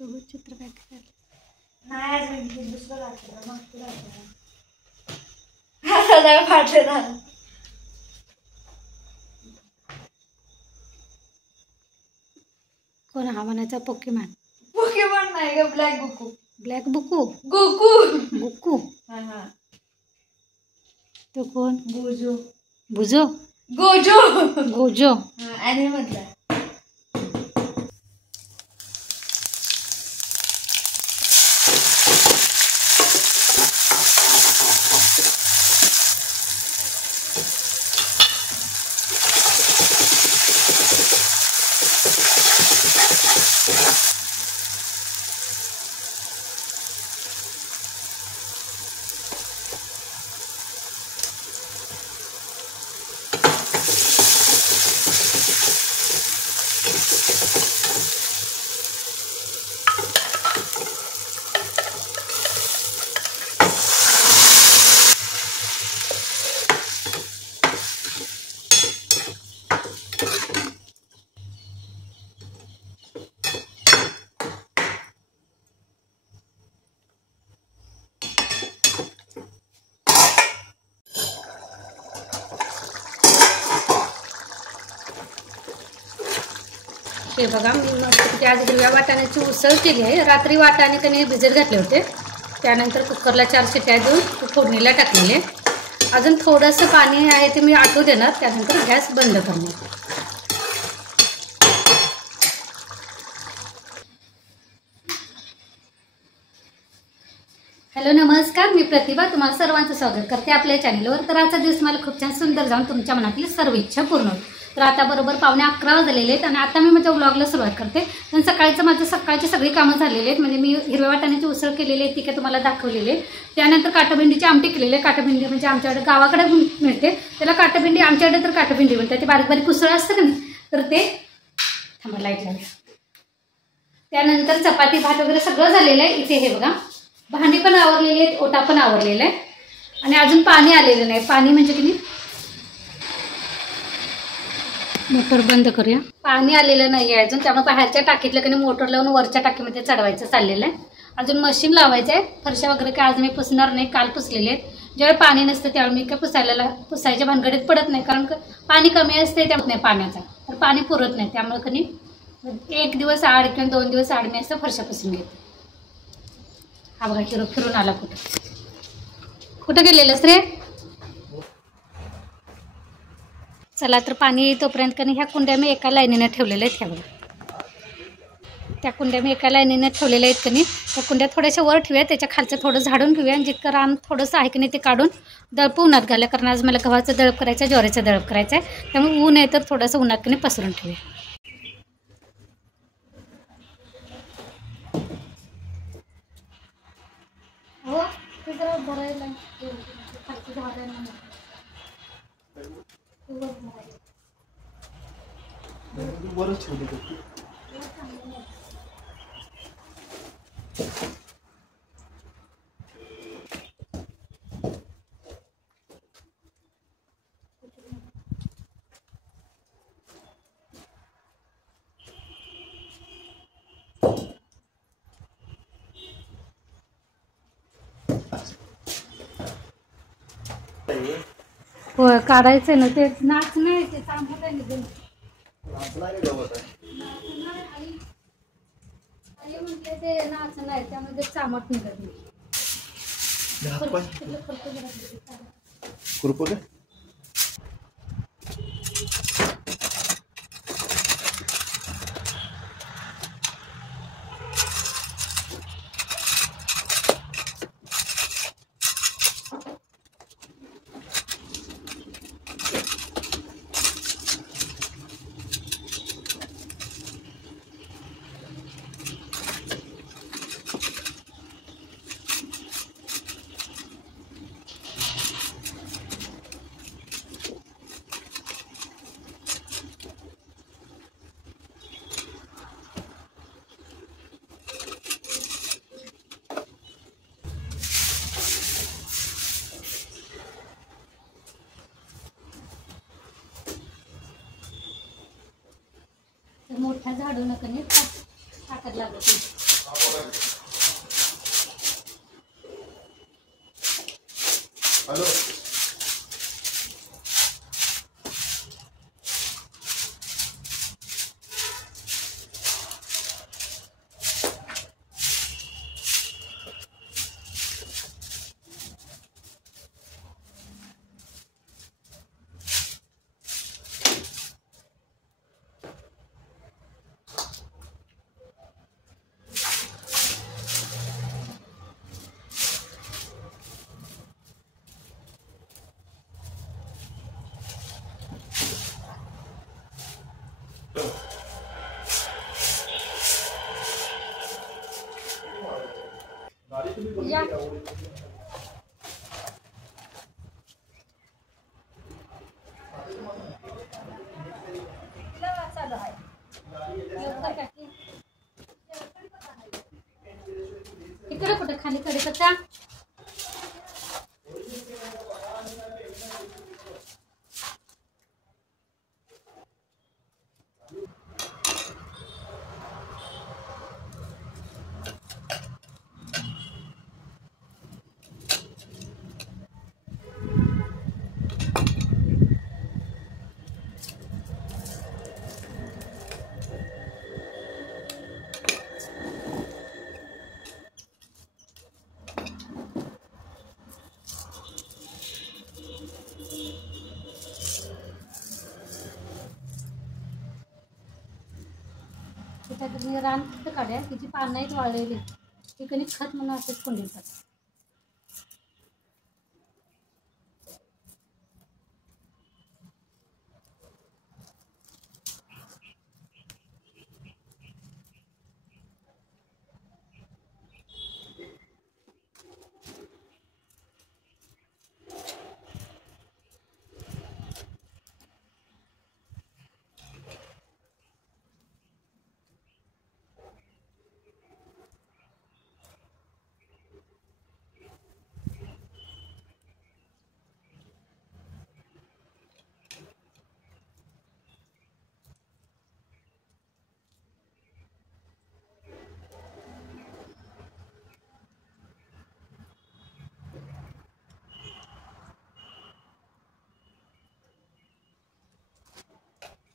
बघू चित्र काय काय नाही अजून दुसरं घातलं मग तू घातलं फाटले झालं. कोण हा म्हणायचा पोकेमॉन? पोकेमॉन नाही ग, ब्लॅक गुकू. ब्लॅक बुकू? गुकू बुकू. हा हा. तो कोण? गोजो. बुजो? गोजो. गोजो. ॲनिमे मधला. हे बघा मी मस्त आज हिरव्या वाटाण्याची उसळ केली आहे. रात्री वाटाणे कणी भिजत घातले होते, त्यानंतर कुकरला 4 शिट्ट्या देऊन फोडणीला टाकलेले. अजून थोडंसं पाणी आहे ते मी आटू देणार, त्यानंतर गॅस बंद करणार. हॅलो नमस्कार, मी प्रतिभा तुम्हाला सर्वांचं स्वागत करते आपल्या चॅनलवर. तर आजचा दिवस मला खूप छान सुंदर जाऊन तुमच्या मनातली सर्व इच्छा पूर्ण होईल. तर आता बरोबर 11:15 वाजलेले आहेत आणि आता मी माझ्या व्लॉगला सुरुवात करते. पण माझं सकाळची सगळी कामं झालेली आहेत. म्हणजे मी हिरव्या वाटाण्याची उसळ केलेली आहे ती काय तुम्हाला दाखवलेली आहे. त्यानंतर काटाभिंडीची आमटी केलेली आहे. काटाभिंडी म्हणजे आमच्याकडे गावाकडे मिळते, त्याला काटाभिंडी, आमच्याकडे तर काटाभिंडी म्हणतात. ते बारीक बारीक उसळ असतं का नाही, तर ते थांबा लाईट लागेल. त्यानंतर चपाती भात वगैरे सगळं झालेलं आहे. इथे हे बघा भांडी पण आवरलेली आहेत, ओटा पण आवरलेला आहे आणि अजून पाणी आलेलं नाही. पाणी म्हणजे की नाही, मोटर बंद करूया. पाणी आलेलं नाही आहे अजून, त्यामुळे बाहेरच्या टाकीतलं की नाही मोटर लावून वरच्या टाकीमध्ये चढवायचं चाललेलं आहे. अजून मशीन लावायचं आहे. फरशा वगैरे काय आज मी पुसणार नाही, काल पुसलेले आहेत. ज्यावेळी पाणी नसतं त्यावेळी मी काय पुसायच्या भानगडीत पडत नाही, कारण पाणी कमी असते त्यामुळे नाही पाण्याचा, तर पाणी पुरत नाही. त्यामुळे की नाही 1 दिवस आड किंवा 2 दिवस आड मी असं फरशा पुसून घेते. हा बघा हिरो फिरून आला. कुठं गेलेलंस रे? चला तर पाणी तोपर्यंत कधी ह्या कुंड्या मी एका लाईनीने ठेवलेल्या आहेत. ह्या बघा त्या कुंड्या मी एका लाईनीने ठेवलेल्या आहेत. कधी त्या कुंड्या थोड्याशा वर ठेवूया, त्याच्या खालचं थोडं झाडून ठेवूया आणि जितकं रान थोडंसं आहे की नाही ते काढून दळप उन्हात घालूया. कारण आज मला गव्हाचं दळप करायचं आहे, ज्वारीचं दळप करायचं आहे, त्यामुळे ऊन आहे तर थोडंसं उन्हात की नाही पसरून ठेवूया. हो ते जरा भरायला खालची झाडं वरच ठेवली होती. होय काढायचं ना, ते नाच नाही, ते चांगलं आहे ना. आई म्हटले ते नाच नाही, त्यामध्ये चामट निघत नाही. मोठ्या झाडू नका नाही ताकद लागत. हॅलो. या चालू आहे लवकर काकी. इकडे कुठे खाली कडे कसा त्याच्यात रान तिथं काढ्या तिची पानं आहेत वाळलेली ती कणी खत म्हणून असेच कोंडीतात.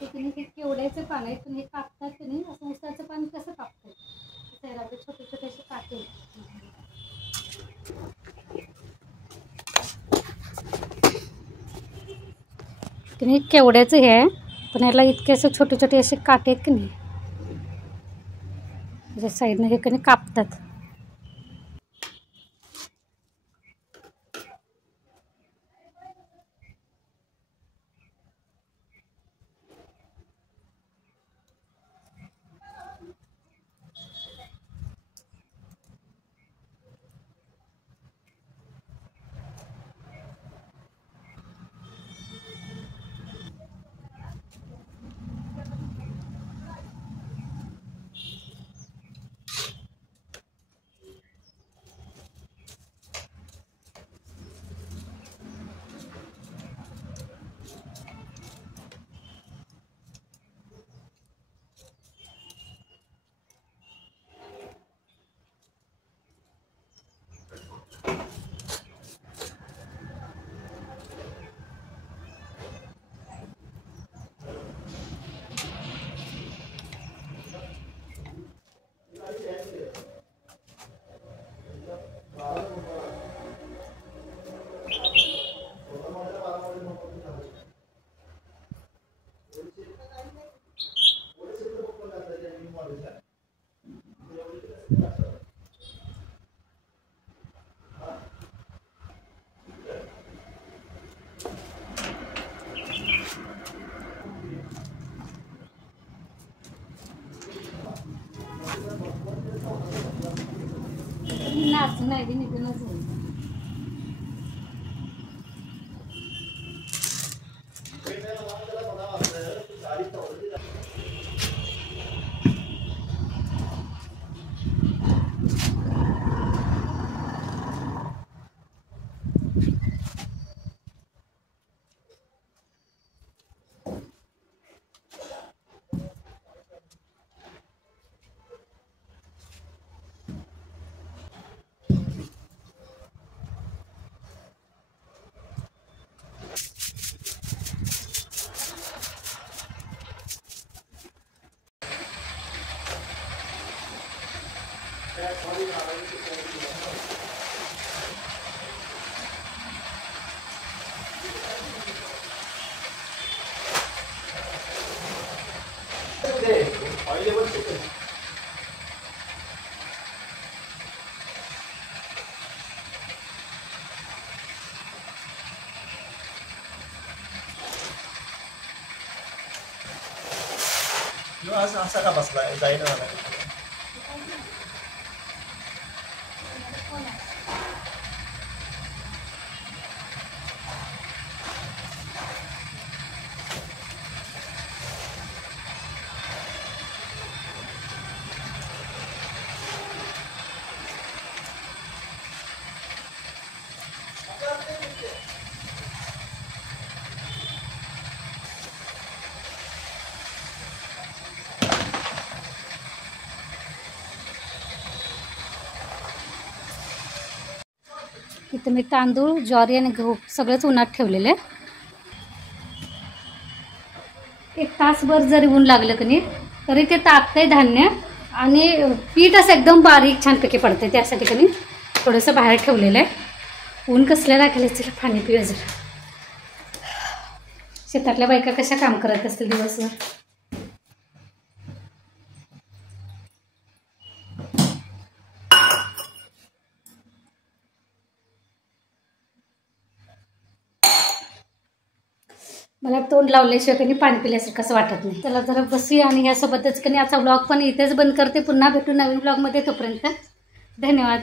तुम्ही ते केवड्याचं पान आहे तुम्ही कापतात तुम्ही असं उसाचं पान कसं कापतात त्याला छोटे छोटे असे काटे की नाही केवड्याचं हे आहे पण याला इतके असे छोटे छोटे असे काटे आहेत की नाही म्हणजे साईडनं हे कधी कापतात. नाच नाही निघूनच होईल. असा का बसला जाईना झाला इथं मी तांदूळ, ज्वारी आणि गहू सगळंच उन्हात ठेवलेलं आहे. एक तासभर जरी ऊन लागलं की नाही तरी ते ताकतंय धान्य आणि पीठ असं एकदम बारीक छानपैकी पडतं. त्यासाठी की नाही थोडंसं बाहेर ठेवलेलं आहे. ऊन कसलं लागलं चला पाणी पिऊया जरा. शेतातल्या बायका कशा काम करत असतील दिवसभर. मला तोंड लावल्याशिवाय काही पाणी पिल्यासारखं असं वाटत नाही. चला जरा बसूया आणि यासोबतच की आजचा व्लॉग पण इथेच बंद करते. पुन्हा भेटू नवीन व्लॉगमध्ये. तोपर्यंत धन्यवाद.